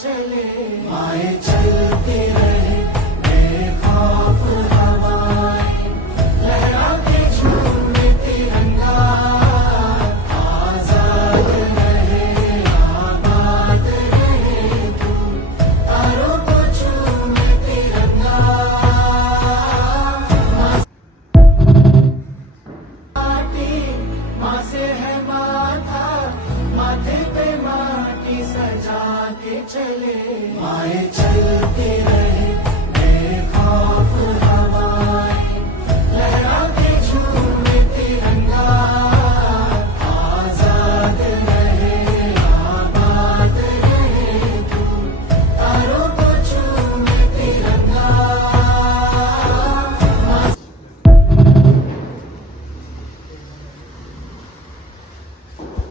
चले आए चलते रहे बेखौफ हवाएं लहराते झूमे तिरंगा आजाद रहे आबाद रहे तू तारों को झूमे तिरंगा माँ से है माथा माथे पे माटी सजा के चले आए चलते